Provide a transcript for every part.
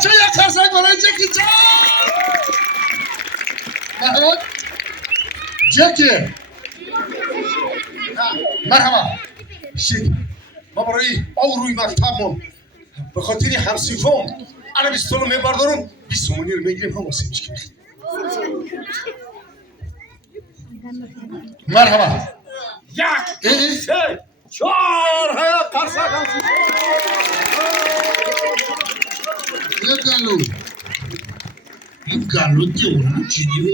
بچه یک خرسک برای جکی چان محمد جکی مرحبا شکل ما برای روی مکتبمون به خاطر همسیفم انا 20 تومن میبردارم 20 تومنی رو میگیریم هم واسه میشکنیم مرحبا یک سه چهار هیا قرصک همسیفم یک گلو این گلو دیونه چی دیونه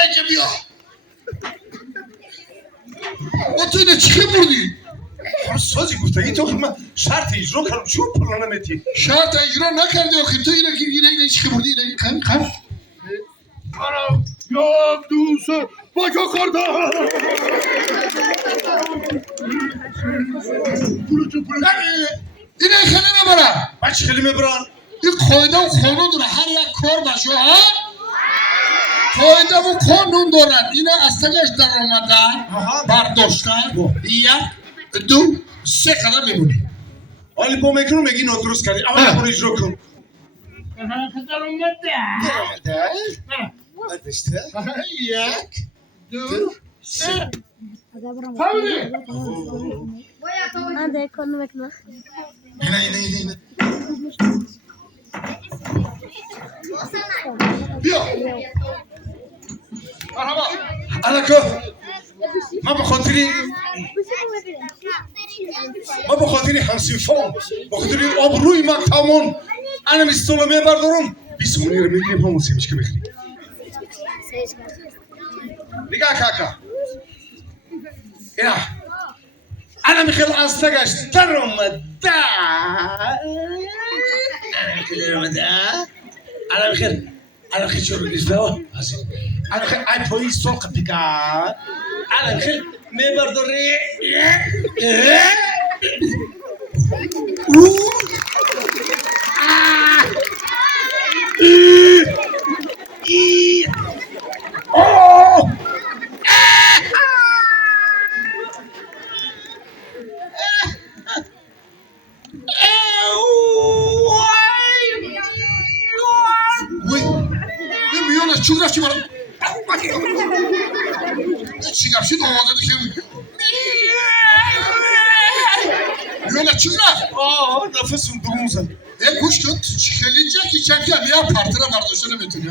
بگه بیا با تو اینه چیه بردی؟ سازی گفتگی تو من شرط اجرا کردم چون پلا نمیتی شرط اجرا نکردی آخه تو اینه چیه بردی؟ اینه کم منم یک دوست با که خوردم اینه خیلی میبرن بچه خیلی میبرن این قایده و قانون داره هر یک کار باشه ها قایده و قانون دارن اینه از تگش در آمدن برداشتن یک دو سه قدم میمونی حالی با میکنم میگی نادرست کردی اما نبار اجرا کن در اومده یک دو سه فهمیدی؟ Hadi ekonomi ekmek. اینه بیا مرحبا الکو ما به خاطری همسیفم به خاطری آبروی مکتبمون انا 20 تومن میبردارم 20 تومنی رو میگیریم هم واسه میشکنیم نگاه کاکا اینا انا میخوام از تگش در اومده انا میخوام چرا گیشته ها انا میخوام ای پایی سوق پیکا انا میخوام میبرداری چون رفتی برام چی گفتی دو آماده دیگه میونه چون رفت نفسم دوم زن گوش کن خیلی جکی چکی هم یا پارتنر برداشته نمیتونی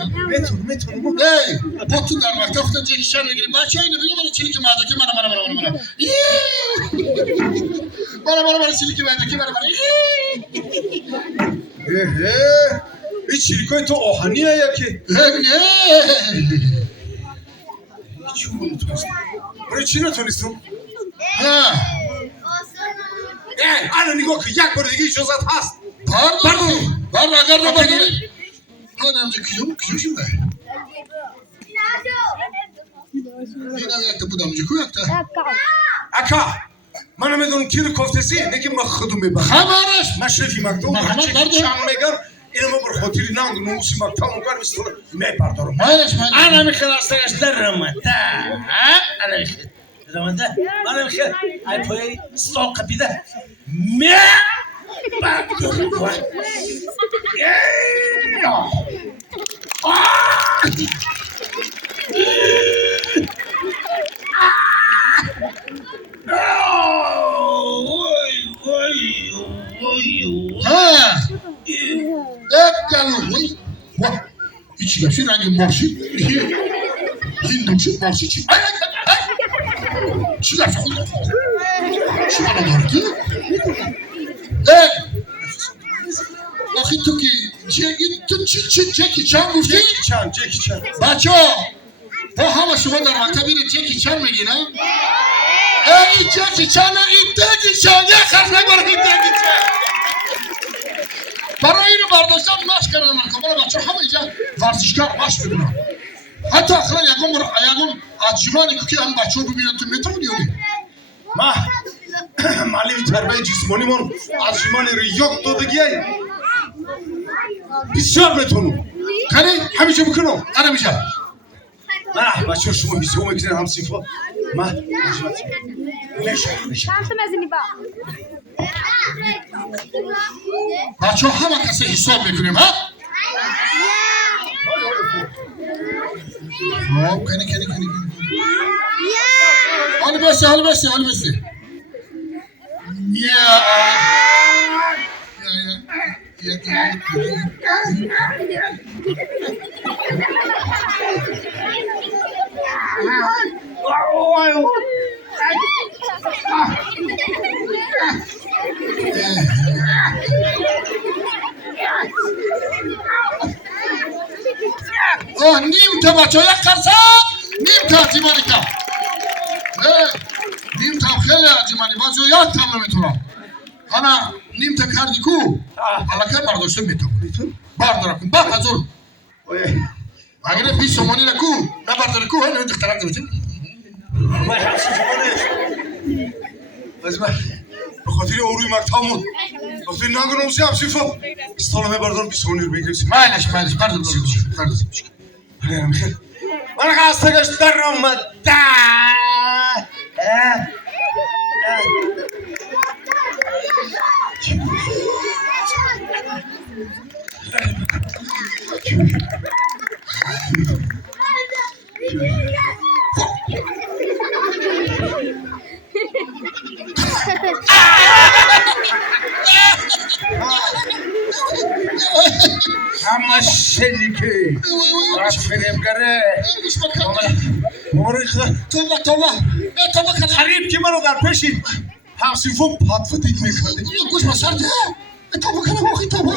میتونم ای با تو در وقت افتاد جکی چن میگیری بچه اینه بگه برای چیلی که مدکی منه برای چیلی که مدکی منه این چیلیکای تو آهنیه یکی نه برای چی نتونستم؟ نه انا نگاه که یک بار دیگه اجازت هست بردار اگر نبرداری آدم جا کجا شده اینم یک تا بودم جا کو یک تا اکا من میدونم کی رو کفتسی نگه من خودم میبرم خبرش مشرفی مکتوب هرچی چند میگم اینو ما بر خاطری ننگ نموسی مکتوب مگر بستور میبردارم انا میخوام از تگش در اومده انا میخوام رمانده انا میخوام ای پای سوق بیده بردارم گلو هیچی گفتی رنگ مارشی این دوشه مارشی چی چی گفتی خود چی منو دارده آخی تو که جکی چند گفتی؟ جکی چند بچه ها با همه شما در مکتب اینه جکی چند میگی نه؟ این جکی چند این دگی چند یه خرسک برای این دگی چند برای اینو برداشتم مشق کردم مرکبال بچه همه اینجا ورزشگر مشق ببینم حتی اخلا یکم عجیبانی که هم بچه ها ببینن تو میتونی ما معلمی تربیه جسمانی من عجیبانی رو یک دادگی بسیار میتونم کنی؟ همیشه بکنم همیشه بچه شما حساب میکنین همسیفا من چند تا مزینی با بچه همه کسی حساب میکنیم ها کنی حالی بسی نیم تا بچه یک قرصه نیم تا عجیمانی کم نیم تا خیلی عجیمانی بچه یک تم نمیتونم انا نیم تا کردی کو حالا که برداشته میتونم بردارم کن با حضور اگر 20 تومانی نکو نبرداری کو هنو دخترم دمیتون ما همسیفا نیست از من به خاطر اوروی مکتامون وقتی نگرم سی همسیفا استالمه بردارم 20 تومانی رو بگیریم مایلش بردارم من قصدگش در آمد همه شلیکی رفنیم گره توبه کن حریب که منو در پیشی همسیفون پتفتیک میکنه گوش بسرده توبه کنم آخی توبه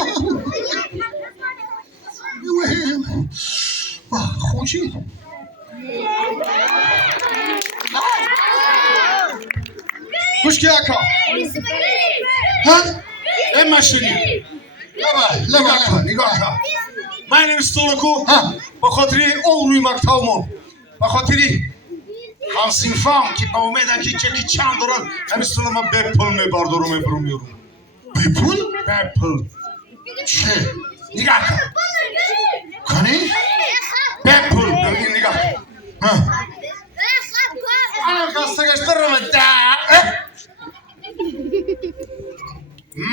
خوشی گوش که اکا ها؟ اما شلیک لبا نگاه کن من استولکو ها با خاطری اوروی مکتامون با خاطری همسیفان که با امیدن که چکی چند دارن هم استولا من بپل میبردارم میبرم میارم بیپول؟ بپل چه؟ نگاه کن کنی؟ بپل ببین نگاه کن انا قصدگش در آمد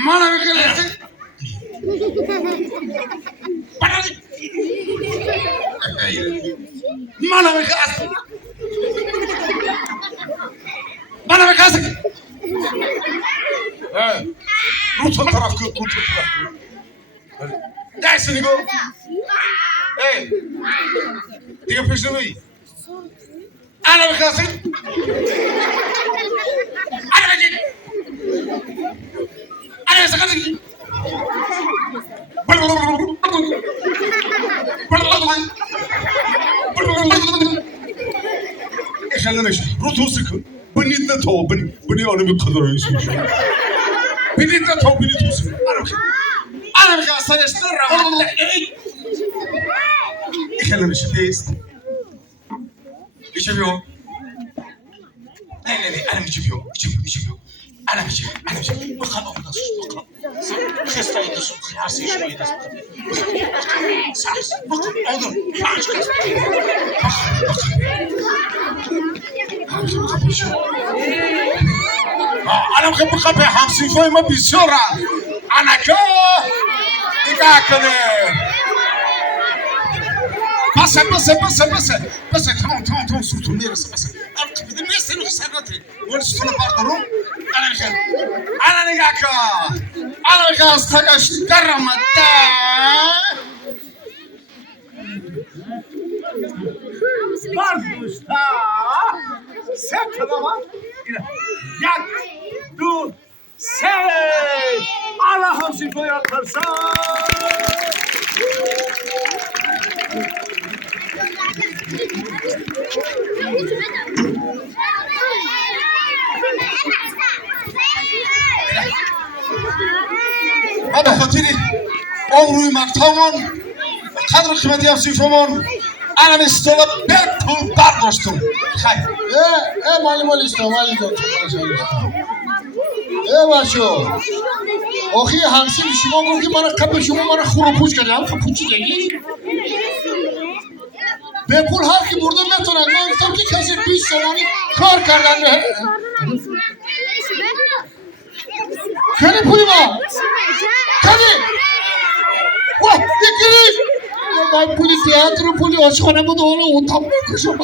من میگه منو میخواست رو تو طرف کن دایست نگو دیگه پیش نمی انا میخواست انا میخواست خلناش رو توسك بنيت تو بني انا بقدر يسوي بنيت تو بني توسك انا مخاصه اشترى خلناش بيست ايش بيو لا انا مش بيو انا مش بقى خسته يدس خلاص شوي يدس صح بقى اضرب انا بخبي همسي فوي ما بيسورا انا كا كده بس تمام صوت الميرس بس ارقب دي ميرس انه خسرتي ورش طلع بردرو انا نيجاكا انا قاصدكش درمتا بردوشتا سكت بابا یک دو سه على همسي فوي الفرسان ما به خاطر اوروی مکتامون قدر قیمتی همسیفمون انا استولا بپل برداشتم خیلی مالی استو مالی دو باشو آخی همسی شما گفتی من قبل شما من خروپوش کردم خروپوچی دیگه به پول هر کی برده بتونن. من گفتم که کسی 20 تومانی کار کردن. کنی پولی ما کنی واه بگیری من پولی تیاتر و پولی آشخانه بود. حالا اون تام بکشم.